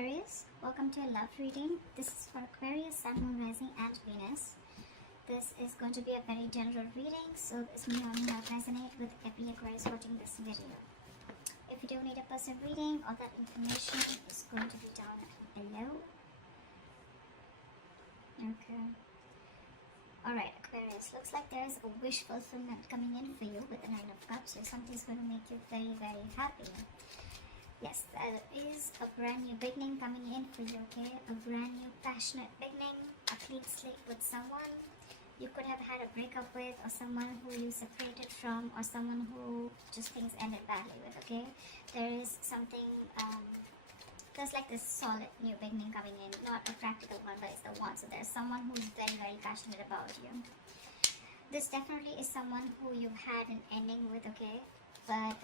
Aquarius, welcome to a love reading. This is for Aquarius, Sun, Moon, Rising and Venus. This is going to be a very general reading, so this may or may not resonate with every Aquarius watching this video. If you do need a personal reading, all that information is going to be down below. Okay. Alright, Aquarius, looks like there is a wish fulfillment coming in for you with the Nine of Cups. So something's going to make you very, very happy. Yes, there is a brand new beginning coming in for you, okay? A brand new passionate beginning, a clean slate with someone you could have had a breakup with, or someone who you separated from, or someone who just things ended badly with, okay? There is something, there's like this solid new beginning coming in, not a practical one, but it's the one. So there's someone who's very, very passionate about you. This definitely is someone who you've had an ending with, okay? But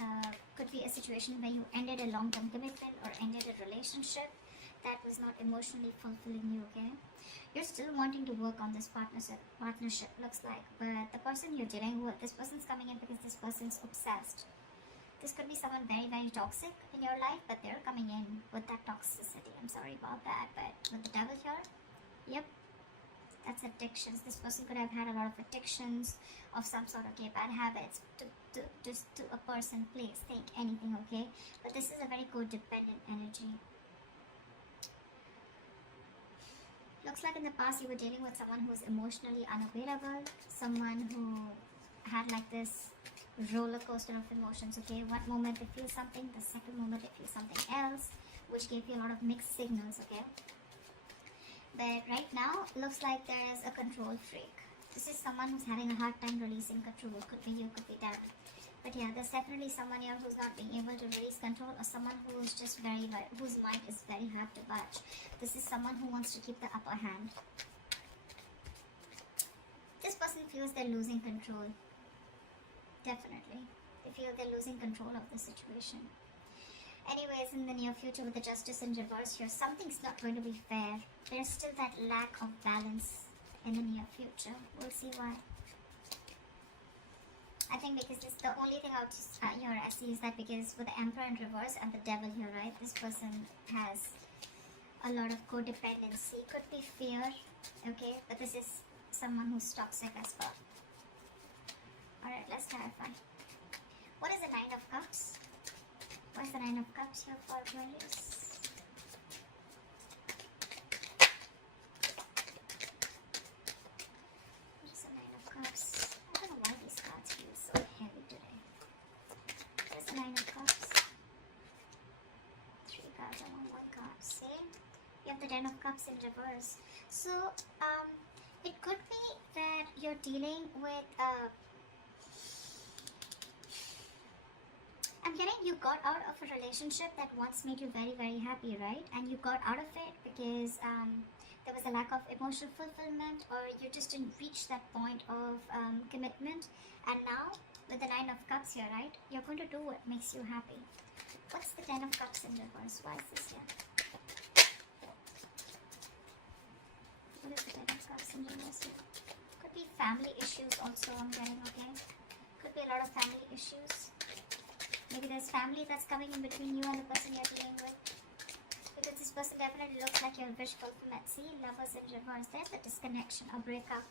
could be a situation where you ended a long-term commitment or ended a relationship that was not emotionally fulfilling you, okay? You're still wanting to work on this partnership looks like, but the person you're dealing with, this person's coming in because this person's obsessed. This could be someone very, very toxic in your life, but they're coming in with that toxicity. I'm sorry about that, but with the devil here, yep, that's addictions. This person could have had a lot of addictions of some sort, okay, bad habits just to a person, place, think, anything, okay? But this is a very codependent energy. Looks like in the past you were dealing with someone who was emotionally unavailable, someone who had like this roller coaster of emotions, okay? One moment they feel something, the second moment they feel something else, which gave you a lot of mixed signals, okay? But right now, looks like there is a control freak. This is someone who's having a hard time releasing control. Could be you, could be them. But yeah, there's definitely someone here who's not being able to release control, or someone who's just whose mind is very hard to watch. This is someone who wants to keep the upper hand. This person feels they're losing control. Definitely. They feel they're losing control of the situation. Anyways, in the near future with the Justice in reverse here, something's not going to be fair. There's still that lack of balance in the near future. We'll see why. I think because this, the only thing out here I see is that because with the Emperor in reverse and the Devil here, right, this person has a lot of codependency. Could be fear, okay, but this is someone who's toxic as well. Alright, let's clarify. What is the Nine of Cups? What's the Nine of Cups here for Aquarius? What is the Nine of Cups? I don't know why these cards feel so heavy today. There's the Nine of Cups. 3 cards and one card. See? You have the Ten of Cups in reverse. So, it could be that you're dealing with I'm getting you got out of a relationship that once made you very, very happy, right? And you got out of it because there was a lack of emotional fulfillment, or you just didn't reach that point of commitment. And now, with the Nine of Cups here, right? You're going to do what makes you happy. What's the Ten of Cups in reverse? Why is this here? What is the Ten of Cups in reverse here? Could be family issues also, I'm getting, okay? Could be a lot of family issues. Maybe there's family that's coming in between you and the person you're dealing with. Because this person definitely looks like your wish fulfillment. See, Lovers in reverse. There's a disconnection, a breakup.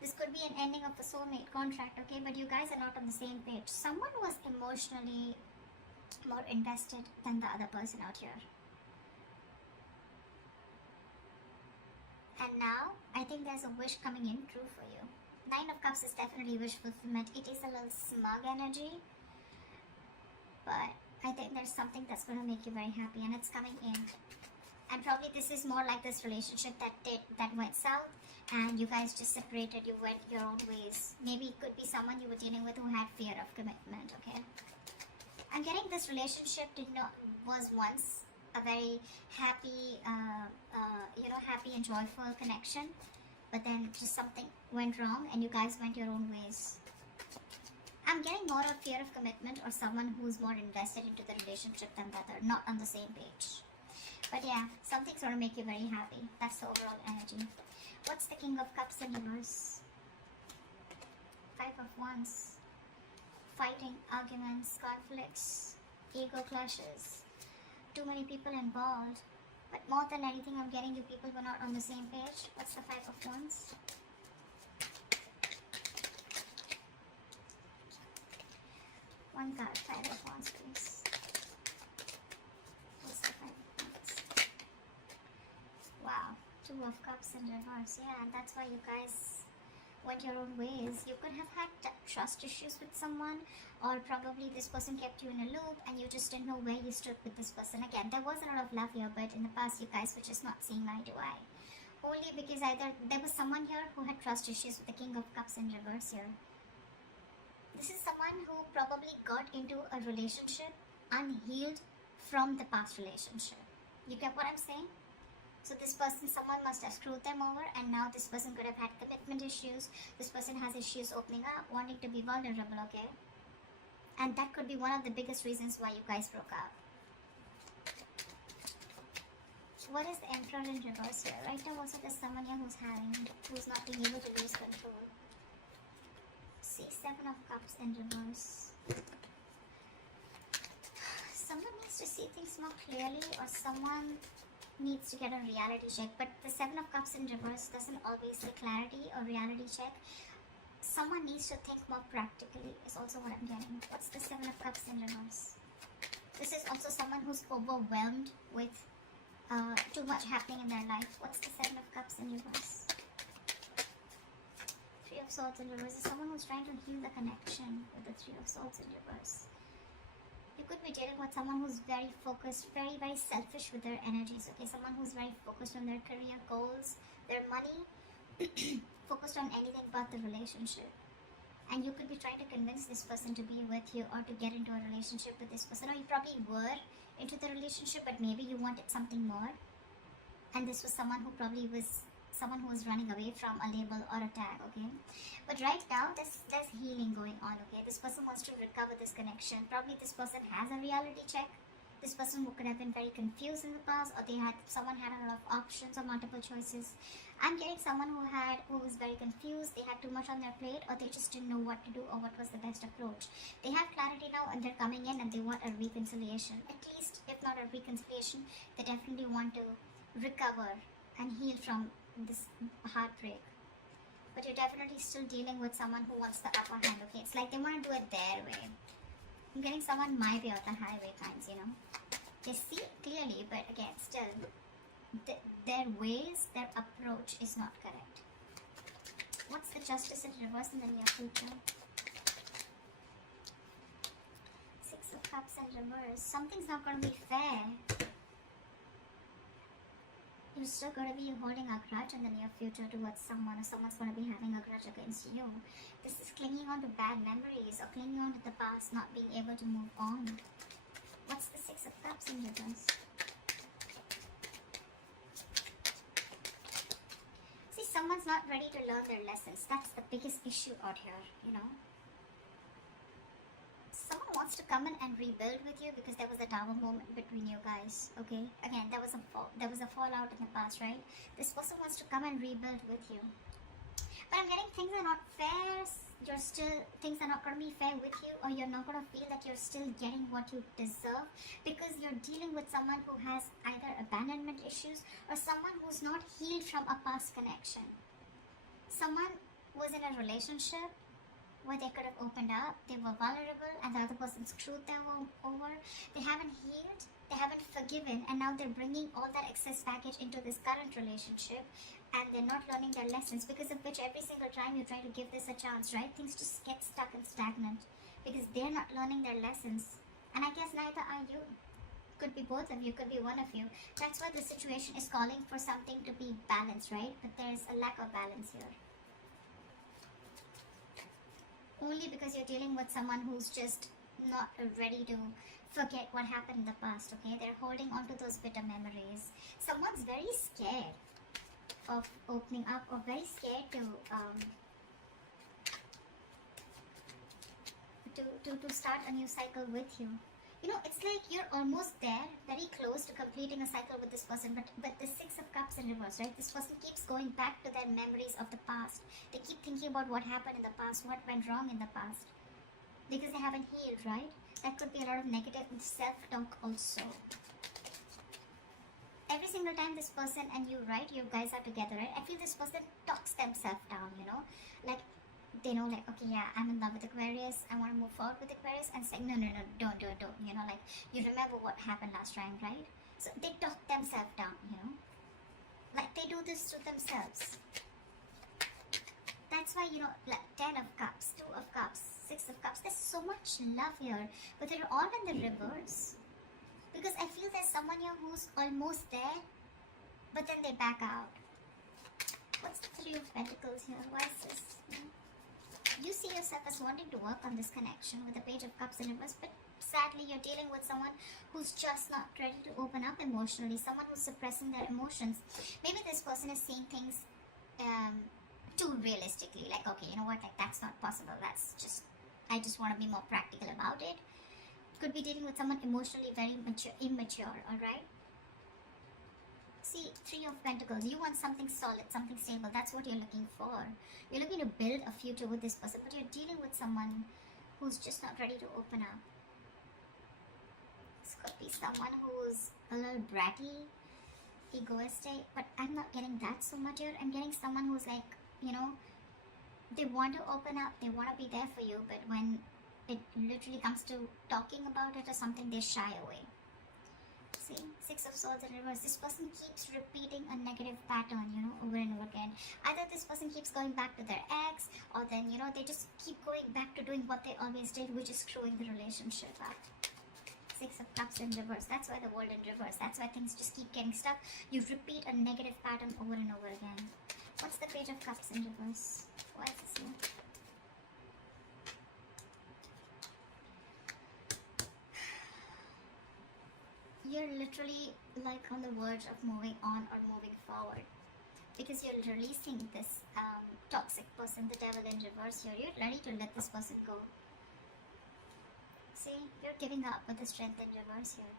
This could be an ending of a soulmate contract, okay? But you guys are not on the same page. Someone was emotionally more invested than the other person out here. And now, I think there's a wish coming in true for you. Nine of Cups is definitely wish fulfillment. It is a little smug energy. But I think there's something that's going to make you very happy, and it's coming in. And probably this is more like this relationship that went south, and you guys just separated, you went your own ways. Maybe it could be someone you were dealing with who had fear of commitment, okay? I'm getting this relationship was once a very happy, happy and joyful connection, but then just something went wrong and you guys went your own ways. I'm getting more of fear of commitment, or someone who's more invested into the relationship than the other, not on the same page. But yeah, something's going to make you very happy. That's the overall energy. What's the King of Cups in reverse? 5 of Wands. Fighting, arguments, conflicts, ego clashes. Too many people involved. But more than anything, I'm getting you people were not on the same page. What's the Five of Wands? One card, Five of Wands, please. What's the Five of Wands? Wow, Two of Cups in reverse. Yeah, and that's why you guys went your own ways. You could have had trust issues with someone, or probably this person kept you in a loop and you just didn't know where you stood with this person. Again, there was a lot of love here, but in the past you guys were just not seeing eye to eye. Only because either there was someone here who had trust issues with the King of Cups in reverse here. This is someone who probably got into a relationship unhealed from the past relationship. You get what I'm saying? So this person, someone must have screwed them over, and now this person could have had commitment issues. This person has issues opening up, wanting to be vulnerable, okay? And that could be one of the biggest reasons why you guys broke up. What is the Emperor in reverse here? Right now also there's someone here who's not being able to lose control. See, Seven of Cups in reverse. Someone needs to see things more clearly, or someone needs to get a reality check. But the Seven of Cups in reverse doesn't always say clarity or reality check. Someone needs to think more practically is also what I'm getting. What's the Seven of Cups in reverse? This is also someone who's overwhelmed with too much happening in their life. What's the Seven of Cups in reverse? Three of Swords in reverse is someone who's trying to heal the connection with the Three of Swords in reverse. You could be dealing with someone who's very focused, very, very selfish with their energies, okay? Someone who's very focused on their career goals, their money, focused on anything but the relationship. And you could be trying to convince this person to be with you, or to get into a relationship with this person. Or you probably were into the relationship, but maybe you wanted something more. And this was someone who probably was someone who was running away from a label or a tag, okay? But right now, there's healing going on, okay? This person wants to recover this connection. Probably this person has a reality check. This person who could have been very confused in the past, or someone had a lot of options or multiple choices. I'm getting someone who was very confused. They had too much on their plate, or they just didn't know what to do or what was the best approach. They have clarity now, and they're coming in and they want a reconciliation. At least, if not a reconciliation, they definitely want to recover and heal from this heartbreak. But you're definitely still dealing with someone who wants the upper hand, okay? It's like they want to do it their way. I'm getting someone my way or the highway kinds, you know? They see it clearly, but again, still, their ways, their approach is not correct. What's the Justice in reverse in the near future? Six of Cups in reverse. Something's not going to be fair. You're still going to be holding a grudge in the near future towards someone, or someone's going to be having a grudge against you. This is clinging on to bad memories, or clinging on to the past, not being able to move on. What's the Six of Cups in reverse? See, someone's not ready to learn their lessons. That's the biggest issue out here, you know. Someone wants to come in and rebuild with you because there was a tower moment between you guys, okay? Again, there was a fallout in the past, right? This person wants to come and rebuild with you. But I'm getting things are not fair. Things are not going to be fair with you, or you're not going to feel that you're still getting what you deserve, because you're dealing with someone who has either abandonment issues, or someone who's not healed from a past connection. Someone was in a relationship where they could have opened up, they were vulnerable, and the other person screwed them over. They haven't healed, they haven't forgiven, and now they're bringing all that excess baggage into this current relationship, and they're not learning their lessons, because of which every single time you try to give this a chance, right, things just get stuck and stagnant, because they're not learning their lessons. And I guess neither are you. Could be both of you, could be one of you. That's why the situation is calling for something to be balanced, right? But there's a lack of balance here. Only because you're dealing with someone who's just not ready to forget what happened in the past, okay? They're holding on to those bitter memories. Someone's very scared of opening up, or very scared to start a new cycle with you. You know, it's like you're almost there, very close to completing a cycle with this person, but the Six of Cups in reverse, right? This person keeps going back to their memories of the past. They keep thinking about what happened in the past, what went wrong in the past, because they haven't healed, right? That could be a lot of negative self-talk also. Every single single time this person and you, right, you guys are together, right, I feel this person talks themselves down, you know, like they know, like, okay, yeah, I'm in love with Aquarius, I want to move forward with Aquarius, and saying, no, no, no, don't, you know, like, you remember what happened last time, right? So they talk themselves down, you know, like they do this to themselves. That's why, you know, like 10 of cups, 2 of cups, 6 of cups, there's so much love here, but they're all in the reverse. Because I feel there's someone here who's almost there, but then they back out. What's the 3 of Pentacles here? Why is this? You see yourself as wanting to work on this connection with the Page of Cups in reverse, but sadly you're dealing with someone who's just not ready to open up emotionally, someone who's suppressing their emotions. Maybe this person is seeing things too realistically, like, okay, you know what, like, that's not possible, that's just, I just want to be more practical about it. Could be dealing with someone emotionally very immature, alright? See, 3 of Pentacles, you want something solid, something stable, that's what you're looking for. You're looking to build a future with this person, but you're dealing with someone who's just not ready to open up. This could be someone who's a little bratty, egoistic, but I'm not getting that so much here. I'm getting someone who's like, you know, they want to open up, they want to be there for you, but when it literally comes to talking about it or something, they shy away. See, 6 of Swords in reverse. This person keeps repeating a negative pattern, you know, over and over again. Either this person keeps going back to their ex, or then, you know, they just keep going back to doing what they always did, which is screwing the relationship up. 6 of Cups in reverse. That's why the world in reverse. That's why things just keep getting stuck. You repeat a negative pattern over and over again. What's the Page of Cups in reverse? Why is this here? You're literally like on the verge of moving on or moving forward, because you're releasing this toxic person, the Devil in reverse here. You're ready to let this person go. See, you're giving up with the Strength in reverse here.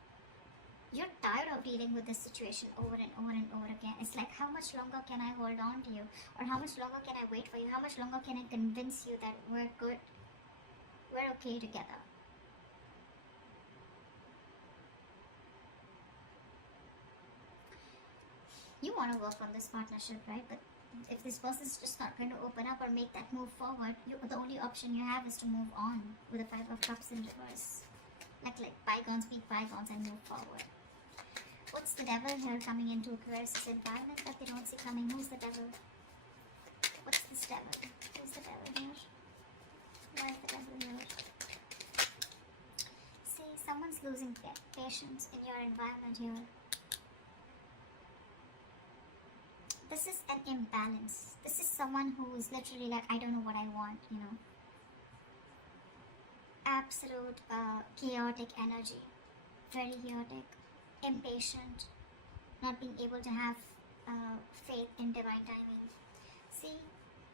You're tired of dealing with this situation over and over and over again. It's like, how much longer can I hold on to you, or how much longer can I wait for you, how much longer can I convince you that we're good, we're okay together. You want to work on this partnership, right? But if this person's just not going to open up or make that move forward, the only option you have is to move on with the 5 of Cups in reverse. Like bygones be bygones and move forward. What's the Devil here coming into Aquarius' environment that they don't see coming? Who's the Devil? What's this Devil? Who's the Devil here? Why is the Devil here? See, someone's losing patience in your environment here. This is an imbalance. This is someone who is literally like, I don't know what I want, you know. Absolute chaotic energy. Very chaotic. Impatient. Not being able to have faith in divine timing. See,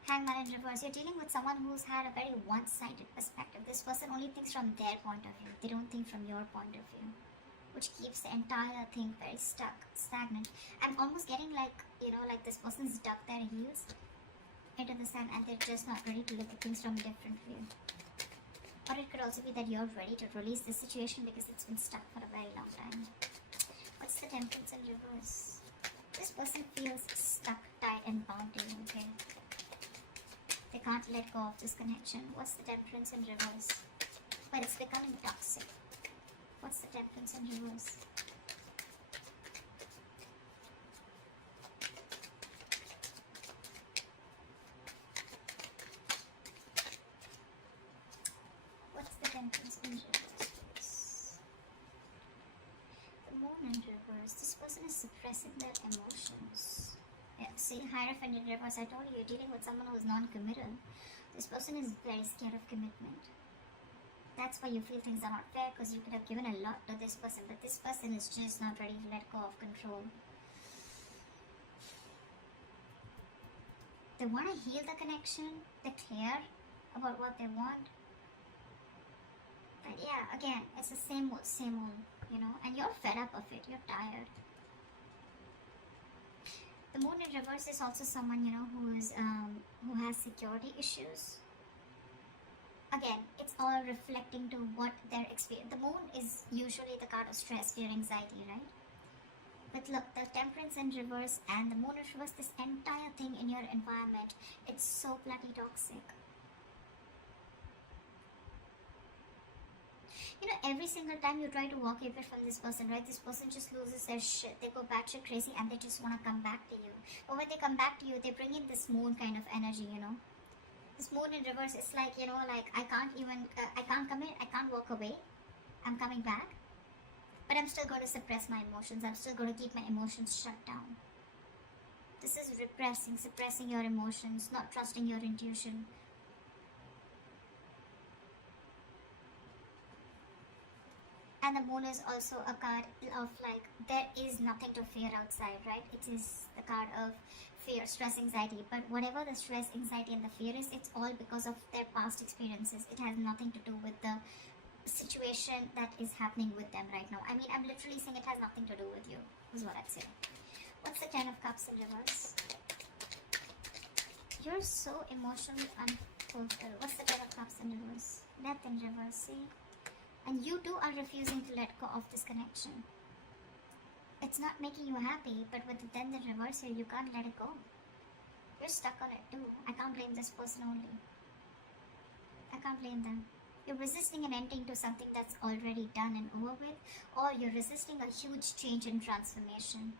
Hangman in reverse. You're dealing with someone who's had a very one-sided perspective. This person only thinks from their point of view. They don't think from your point of view, which keeps the entire thing very stuck, stagnant. I'm almost getting like, you know, like this person's dug their heels into the sand and they're just not ready to look at things from a different view. Or it could also be that you're ready to release this situation because it's been stuck for a very long time. What's the Temperance in reverse? This person feels stuck, tied and bound to you, okay? They can't let go of this connection. What's the Temperance in reverse? But it's becoming toxic. What's the Temperance in reverse? What's the Temperance in reverse? The Moon in reverse. This person is suppressing their emotions. Yeah, see, Hierophant in reverse. I told you, you're dealing with someone who is non-committal. This person is very scared of commitment. That's why you feel things are not fair, because you could have given a lot to this person, but this person is just not ready to let go of control. They want to heal the connection, they care about what they want. But yeah, again, it's the same old, you know, and you're fed up of it, you're tired. The Moon in reverse is also someone, you know, who has security issues. Again, it's all reflecting to what their experience. The Moon is usually the card of stress, fear, anxiety, right? But But look, the temperance in reverse and the moon in reverse, this entire thing in your environment, it's so bloody toxic. You know, every single time you try to walk away from this person, right, this person just loses their shit. They go batshit crazy and they just want to come back to you. But when they come back to you, they bring in this moon kind of energy, you know. This moon in reverse, it's like, you know, like I can't come in, I can't walk away. I'm coming back. But I'm still going to suppress my emotions. I'm still going to keep my emotions shut down. This is repressing, suppressing your emotions, not trusting your intuition. And the moon is also a card of like, there is nothing to fear outside, right? It is the card of fear, stress, anxiety. But whatever the stress, anxiety and the fear is, it's all because of their past experiences. It has nothing to do with the situation that is happening with them right now. I mean, I'm literally saying it has nothing to do with you, is what I'd say. What's the Ten of Cups in reverse? You're so emotionally unfulfilled. What's the Ten of Cups in reverse? Death in reverse, see? And you too are refusing to let go of this connection. It's not making you happy, but with the Death in reverse here, you can't let it go. You're stuck on it too. I can't blame this person only. I can't blame them. You're resisting an ending to something that's already done and over with, or you're resisting a huge change and transformation.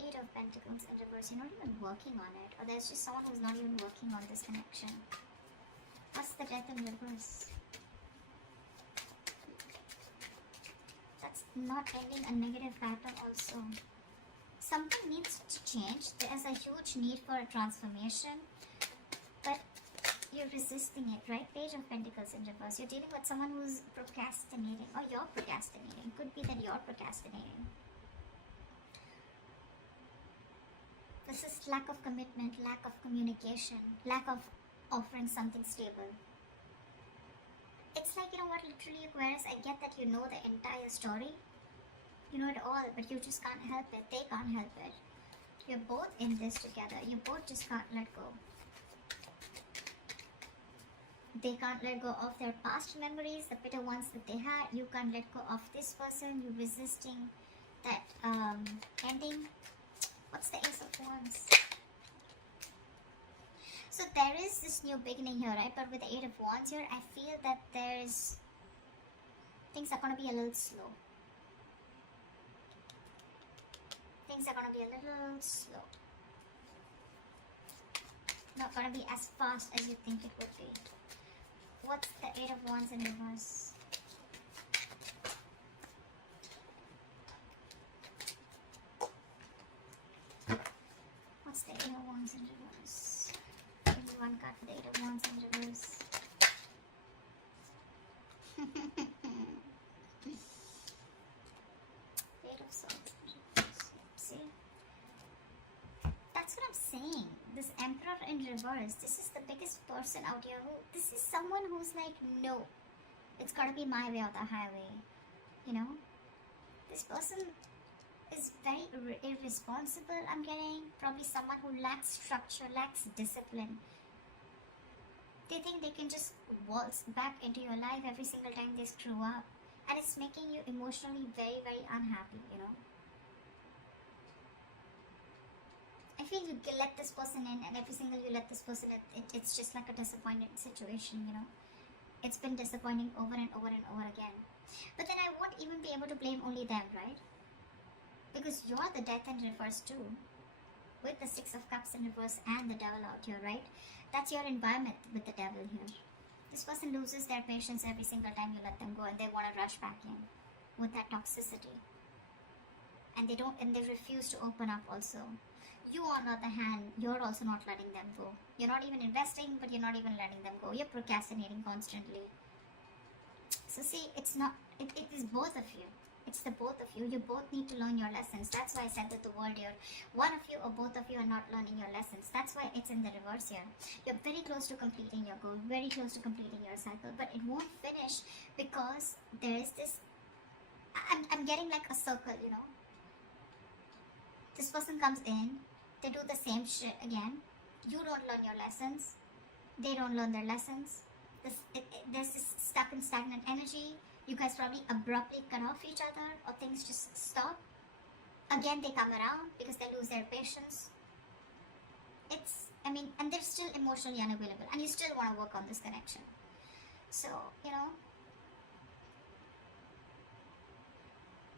Eight of Pentacles in reverse. You're not even working on it, or there's just someone who's not even working on this connection. What's the Death in reverse? That's not ending a negative pattern also. Something needs to change. There's a huge need for a transformation, but you're resisting it, right? Page of Pentacles in reverse. You're dealing with someone who's procrastinating, or you're procrastinating. Could be that you're procrastinating. This is lack of commitment, lack of communication, lack of offering something stable. It's like, you know what, literally Aquarius, I get that you know the entire story. You know it all, but you just can't help it. They can't help it. You're both in this together. You both just can't let go. They can't let go of their past memories, the bitter ones that they had. You can't let go of this person. You're resisting that ending. What's the Ace of Wands? So there is this new beginning here, right? But with the Eight of Wands here, I feel that things are going to be a little slow. Things are going to be a little slow. Not going to be as fast as you think it would be. What's the Eight of Wands in reverse? What's the Eight of Wands in reverse? Give me one card for the Eight of Wands in reverse. Eight of Swords in reverse. See? That's what I'm saying. This Emperor in reverse, this is the biggest person out here this is someone who's like, no, it's gotta be my way or the highway. You know? This person is very irresponsible, I'm getting. Probably someone who lacks structure, lacks discipline. They think they can just waltz back into your life every single time they screw up. And it's making you emotionally very, very unhappy, you know. I feel you let this person in, and every single you let this person in, it's just like a disappointing situation, you know. It's been disappointing over and over and over again. But then I won't even be able to blame only them, right? Because you're the Death in reverse too. With the Six of Cups in reverse and the Devil out here, right? That's your environment with the Devil here. This person loses their patience every single time you let them go, and they want to rush back in with that toxicity. And they refuse to open up also. You, on the other hand, you're also not letting them go. You're not even investing, but you're not even letting them go. You're procrastinating constantly. So see, it is both of you. It's the both of you. You both need to learn your lessons. That's why I said that the world here, one of you or both of you are not learning your lessons. That's why it's in the reverse here. You're very close to completing your goal, very close to completing your cycle, but it won't finish because there is this, I'm getting like a circle, you know. This person comes in, they do the same shit again. You don't learn your lessons. They don't learn their lessons. There's this stuck and stagnant energy. You guys probably abruptly cut off each other, or things just stop. Again, they come around because they lose their patience. And they're still emotionally unavailable, and you still want to work on this connection. So,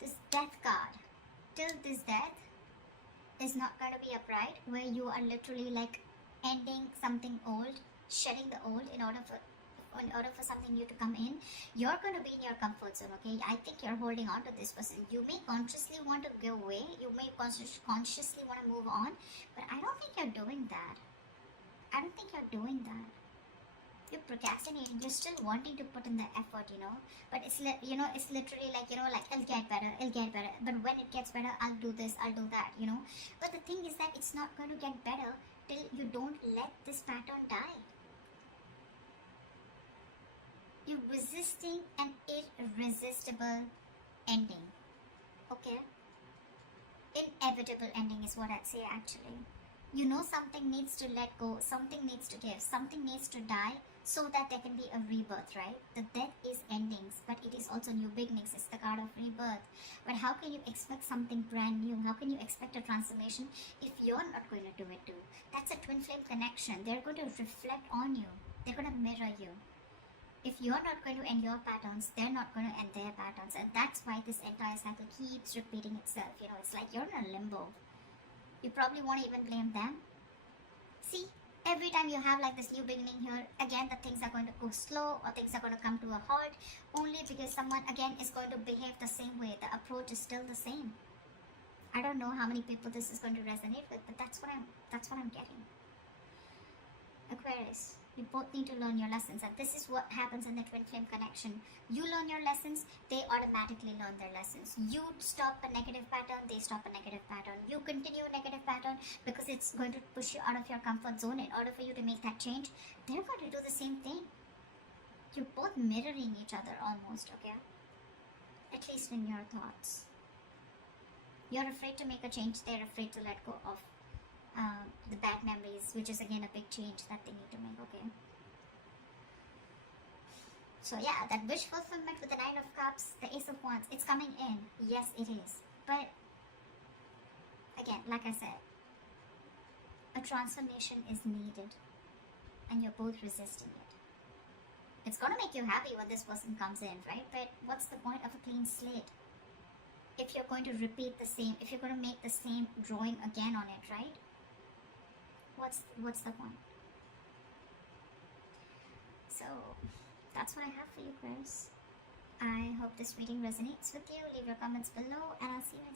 this death card, till this death, is not going to be upright, where you are literally like ending something old, shedding the old in order for something new to come in. You're going to be in your comfort zone, okay? I think you're holding on to this person. You may consciously want to go away, you may consciously want to move on, but I don't think you're doing that. You're procrastinating. You're still wanting to put in the effort, but it's literally like, it'll get better. But when it gets better, I'll do this, I'll do that, But the thing is that it's not going to get better till you don't let this pattern die. You're resisting an irresistible ending, okay? Inevitable ending is what I'd say, actually. Something needs to let go, something needs to give, something needs to die, so that there can be a rebirth, right? The death is endings, but it is also new beginnings. It's the card of rebirth. But how can you expect something brand new? How can you expect a transformation if you're not going to do it too? That's a twin flame connection. They're going to reflect on you. They're going to mirror you. If you're not going to end your patterns, they're not going to end their patterns. And that's why this entire cycle keeps repeating itself. It's like you're in a limbo. You probably won't even blame them. See, every time you have like this new beginning here, again the things are going to go slow, or things are going to come to a halt, only because someone again is going to behave the same way. The approach is still the same. I don't know how many people this is going to resonate with, but that's what I'm getting. Aquarius, you both need to learn your lessons, and this is what happens in the twin flame connection. You learn your lessons, they automatically learn their lessons. You stop a negative pattern, they stop a negative pattern. You continue a negative pattern because it's going to push you out of your comfort zone. In order for you to make that change, they're going to do the same thing. You're both mirroring each other almost, okay? At least in your thoughts. You're afraid to make a change, they're afraid to let go of the bad memories, which is again a big change that they need to make, okay? So yeah, that wish fulfillment with the Nine of Cups, the Ace of Wands, it's coming in. Yes, it is. But again, like I said, a transformation is needed, and you're both resisting it. It's gonna make you happy when this person comes in, right? But what's the point of a clean slate if you're going to repeat the same, if you're going to make the same drawing again on it, right? What's the point? So that's what I have for you, Aquarius. I hope this reading resonates with you. Leave your comments below, and I'll see you